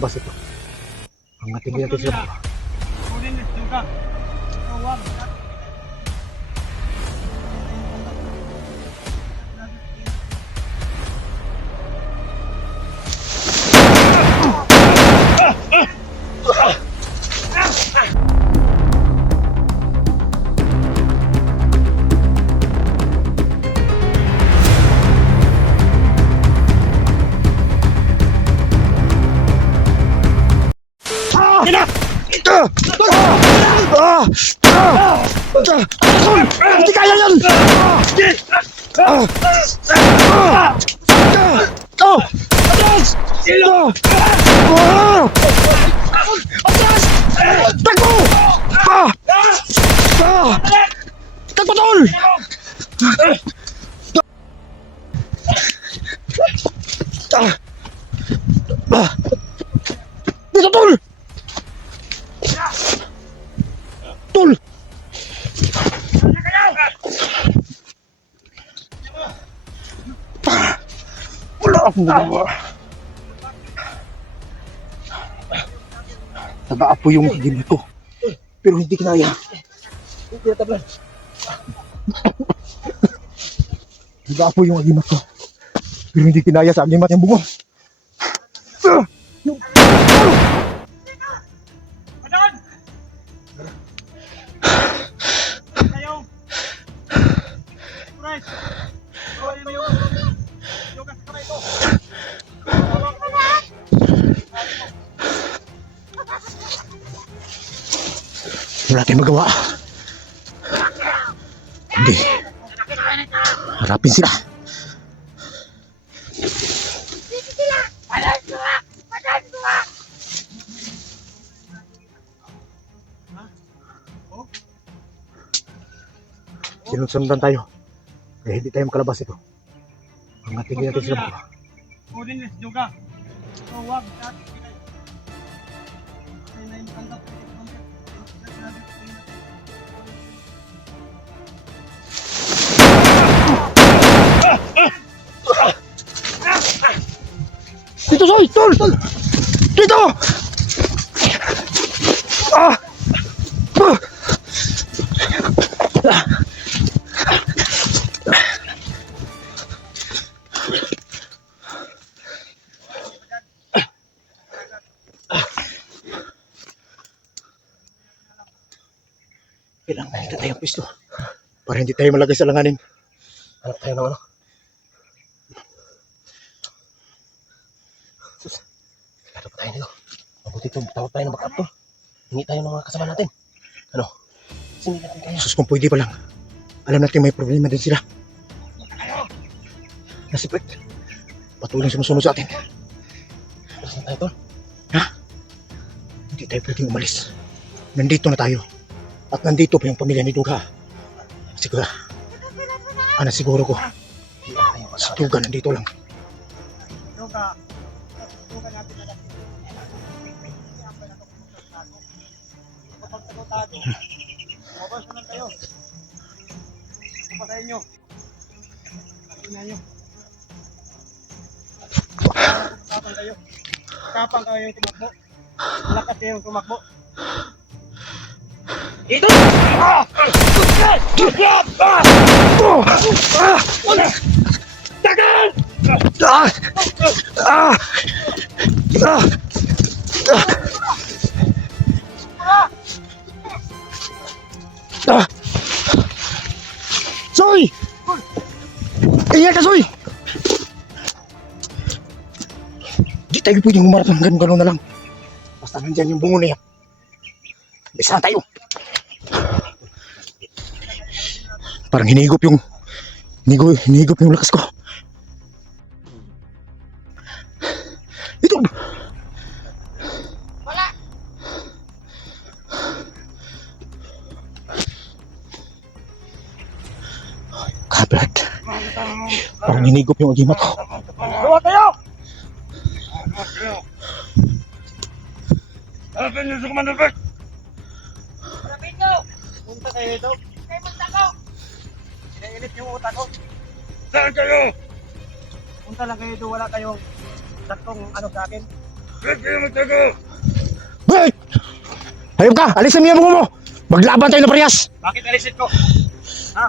Bas ito. Ang natigil natin sila. Kunin juga. Huwag. Hindi kaya yan! Takbo! Takbo, tol! Dito, tol! Tol! Wala akong nagawa. Nag-aapo yung ginto ko. Pero hindi kinaya. Nag-aapo yung agimat ko. Pero hindi kinaya sa agimat yung bungo. Madaan! Kayo! Price! Kunin mo yung kasi kamay ko. Wala tayong magawa. Hindi. Harapin sila. Sinusundan tayo. Kaya hindi tayo makalabas ito. Ang natigil natin sila. Kunin juga. Huwag. Ay na yung tanggap. Dito, Soy! Tol! Tol! Dito! Ah! Kailangan na tayong pwesto para hindi tayo malagay sa langanin. Hanap tayo ng ano? Sus, lalo pa tayo nito. Mabuti ito, tawag tayo ng backup to. Hingi tayo ng mga kasama natin. Ano? Sindi natin tayo. Sus, kung pwede pa lang. Alam natin may problema din sila. Nasipit. Patuloy sumusunod sa atin. Saan tayo, Tol? Ha? Hindi tayo pwedeng umalis. Nandito na tayo. At nandito pa yung pamilya ni Duga. Siguro. Siguro ko. Si Duga nandito lang. Duga. Duga natin na natin. Kapag-sagotado. Mabas naman kayo. Kupatayin nyo. Tingnan nyo. Kapang kayo. Kapang kayo yung tumakbo. Malakas kayo yung tumakbo. Ito! Tagan! Soy! Ingat ka, Soy! Di tayo pwedeng umarap ng gano'n na lang. Basta nandyan yung bungo na yan. Bisa tayo. Parang hinigop yung lakas ko. Ito. Wala! Kablat. Parang hinigop yung agimat ko. Luwa kayo! Harapin niyo sa Commander! Harapin niyo! Punta kayo ito. Kayo magtakaw! Inainit yung utak ko. Saan kayo? Punta lang kayo doon, wala kayong saktong ano sa akin. Bakit kayo magtago? Hey! Hayop ka! Alis na mo mo! Maglaban tayo na parehas! Bakit alisin ko? Ha?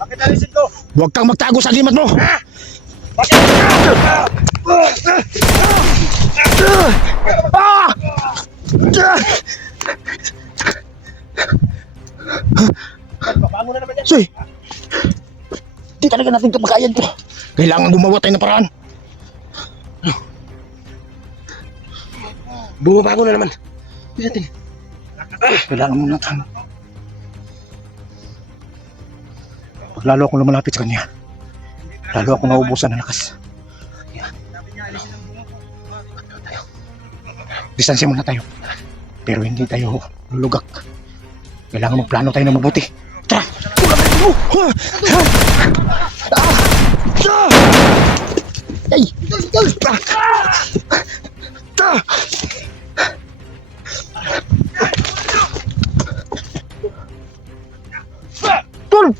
Bakit alisin ko? Huwag kang magtago sa limat mo! Ha? Bakit alisin ko? Ah! Babangon na naman yan. Soy! Di talaga natin kapakayan to. Kailangan gumawa tayo ng paraan. Bumabangon na naman. Di natin. Kailangan mo na tama. Pag lalo akong lumalapit sa kanya, lalo akong naubusan ng lakas. Distansya muna tayo. Pero hindi tayo lulugak. Kailangan magplano tayo ng mabuti. Tara! Ay! Tol!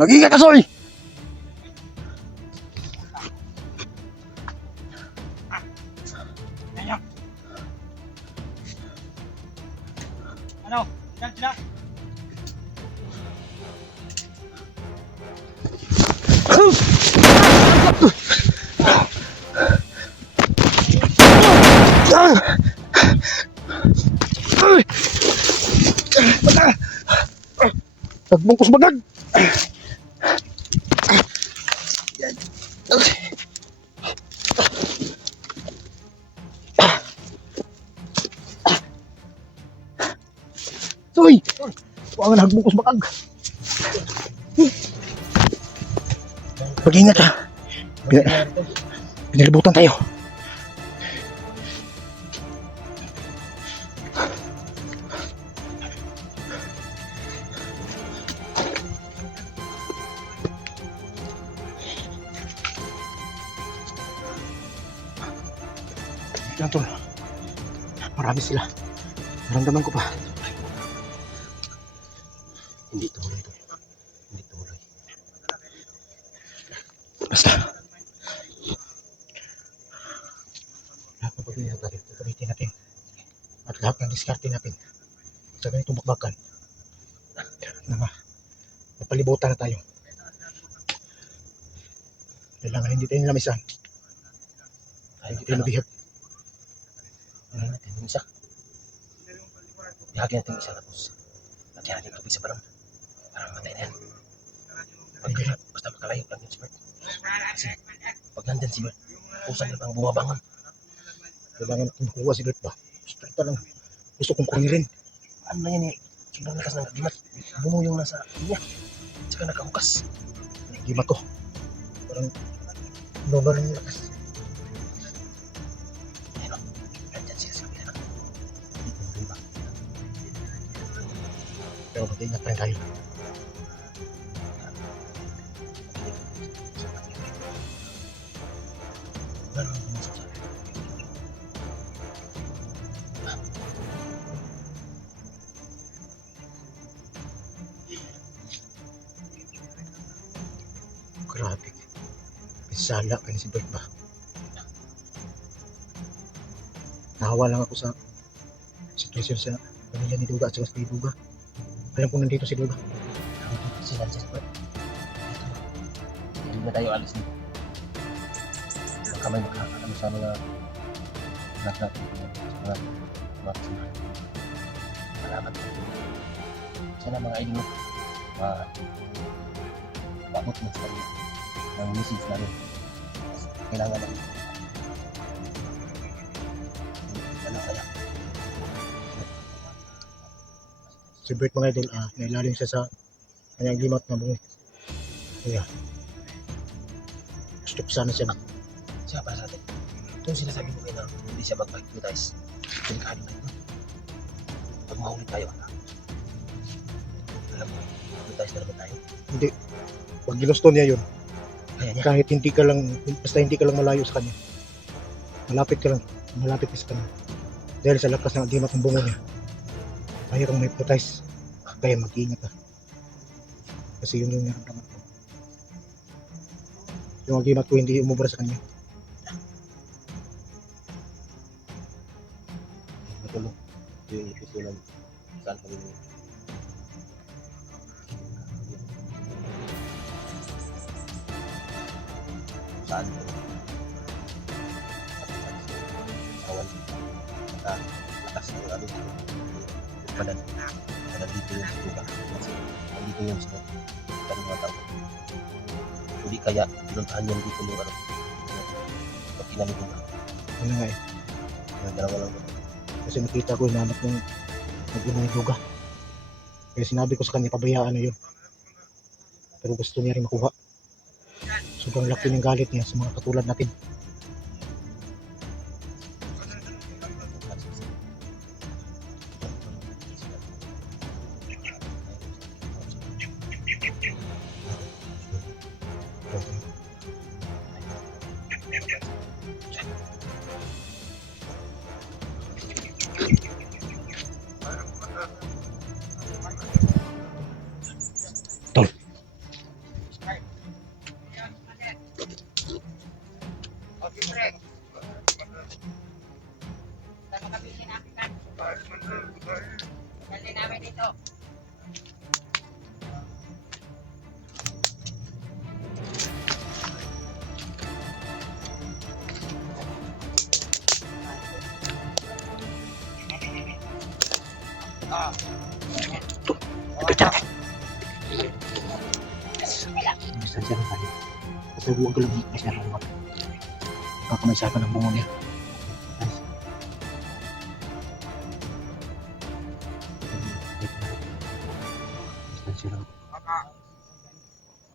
Mag-ingat ka, Soy! Ano? Yan sila. Nagbungkus bagag! Soy! Huwag nga nagbungkus bagag! Mag-ingat ka! Pinalibutan tayo! Yan, tol. Marami sila. Naramdaman ko pa. Hindi tuloy, tol. Hindi tuloy. Basta. Lahat ng pag-iingat natin, gagamitin natin. At lahat ng diskarte natin sa ganitong bakbakan na mapalibutan na tayo. Kailangan hindi tayo nilamisan. Hindi tayo mabihag. Ano natin yung isa? Ihagin natin yung isa tapos lagyan natin tubig sa balon para mamatay na yan. Basta makalayo lang yun si Bert. Kasi pag nandyan si Bert, kusang na bang bumabangon. Kailangan natin makuha si Bert ba? Gusto lang. Gusto kong kuririn. Ano na yan eh? Sobrang lakas ng kagimat. Bungo yung nasa niya. Tsaka nakahukas. Nagimat ko. Parang nono ng lakas. Pero mag-ingat pa rin tayo. Grabe. Pisala ka ni si Bert ba? Nahawa lang ako sa sitwasyon sa pamilya ni Duga at sa kay Duga. Alam ko nandito si Duga. Sila dyan, bro. Hindi na tayo alis dito. Baka may makakakano sa mga anak natin. Sa mga kasamahan. Salamat. Sana mga idol mo. Maabot mo sa kanya ng message namin. Kailangan natin. Si Bert mga idol, nailalim siya sa kanyang limat na bungo. Kaya, gusto ko sana siya na. Siya para sa atin. Ito yung sinasabi mo kayo na hindi siya mag-hypnotize. Delikado na ito. Pag mahuli tayo, alam mo, hypnotize na naman tayo. Hindi. Pag ginusto niya yun, Kaya niya. kahit hindi ka lang, basta hindi ka lang malayo sa kanya. Malapit ka sa kanya. Dahil sa lakas ng limat ng bungo niya, kaya kang may hypnotize. Kaya mag-iingat ka. Kasi yun yung naramdaman ko. Yung agimat ko hindi umubra sa kanya. Matulog. Ito yung isulan. Saan kami nyo? Saan mo? Awan. Lakas ng ano dito. Padan. Nandito yung suga. Kasi nandito yung suga. Kami mga tao. Hindi kaya pinuntahan niya dito yung ano. Pag kinaligo na. Ano nga eh. Yung dalawa lang. Kasi nakita ko hinahanap ng nag-una yung luga. Kaya sinabi ko sa kanya, pabayaan na yun. Pero gusto niya rin makuha. Sobrang laki ng galit niya sa mga katulad natin. Tol. Okay, pre. Saan makabili natin kan? Dali namin dito. Ito dyan. Distansya lang tayo. Kasi huwag ka lang higpis na rumat. Baka may saka ng bungo niya. Distansya lang.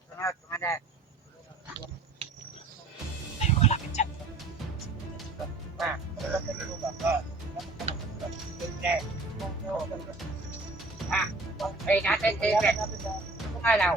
Sunod, kumanan. Tayo ka lapit dyan. Ay, natin, David. Pumalaw.